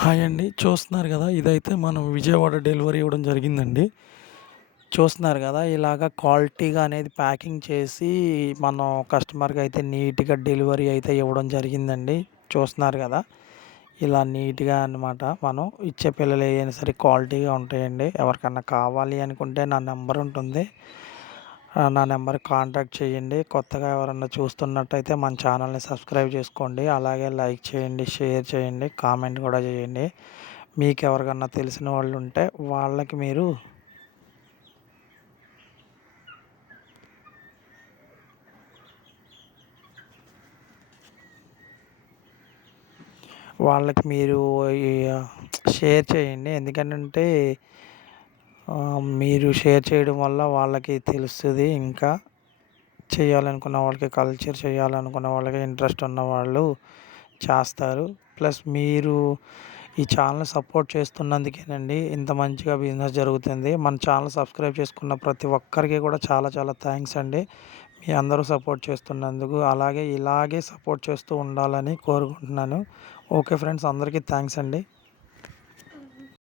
Hi అండి. చూస్తున్నారు గదా! ఇదైతే మనం విజయవాడ డెలివరీ ఇవ్వడం జరిగిందండి. చూస్తున్నారు గదా! ఇలాగ క్వాలిటీగా అనేది ప్యాకింగ్ చేసి మనం కస్టమర్‌కయితే నీట్‌గా డెలివరీ అయితే ఇవ్వడం జరిగిందండి. చూస్తున్నారు గదా! ఇలా నీట్‌గా అనమాట. మనం ఇచ్చే పిల్లలు ఏయైనా సరే క్వాలిటీగా ఉంటాయండి. ఎవరికన్నా కావాలి అనుకుంటే నా నంబర్ ఉంటుంది. నా నెంబర్‌కి కాంటాక్ట్ చేయండి. కొత్తగా ఎవరన్నా చూస్తున్నట్టయితే మన ఛానల్‌ని సబ్స్క్రైబ్ చేసుకోండి. అలాగే లైక్ చేయండి, షేర్ చేయండి, కామెంట్ కూడా చేయండి. మీకెవరికన్నా తెలిసిన వాళ్ళుంటే వాళ్ళకి మీరు వాళ్ళకి మీరు ఈ షేర్ చేయండి. ఎందుకనంటే మీరు షేర్ చేయడం వల్ల వాళ్ళకి తెలుస్తది. ఇంకా చేయాలనుకున్న వాళ్ళకి కల్చర్ చేయాలనుకున్న వాళ్ళకి ఇంట్రెస్ట్ ఉన్నవాళ్ళు చేస్తారు. ప్లస్ మీరు ఈ ఛానెల్‌ని సపోర్ట్ చేస్తున్నందుకేనండి ఇంత మంచిగా బిజినెస్ జరుగుతుంది. మన ఛానెల్ సబ్స్క్రైబ్ చేసుకున్న ప్రతి ఒక్కరికి కూడా చాలా చాలా థాంక్స్ అండి. మీ అందరూ సపోర్ట్ చేస్తున్నందుకు. అలాగే ఇలాగే సపోర్ట్ చేస్తూ ఉండాలని కోరుకుంటున్నాను. ఓకే ఫ్రెండ్స్, అందరికీ థాంక్స్ అండి.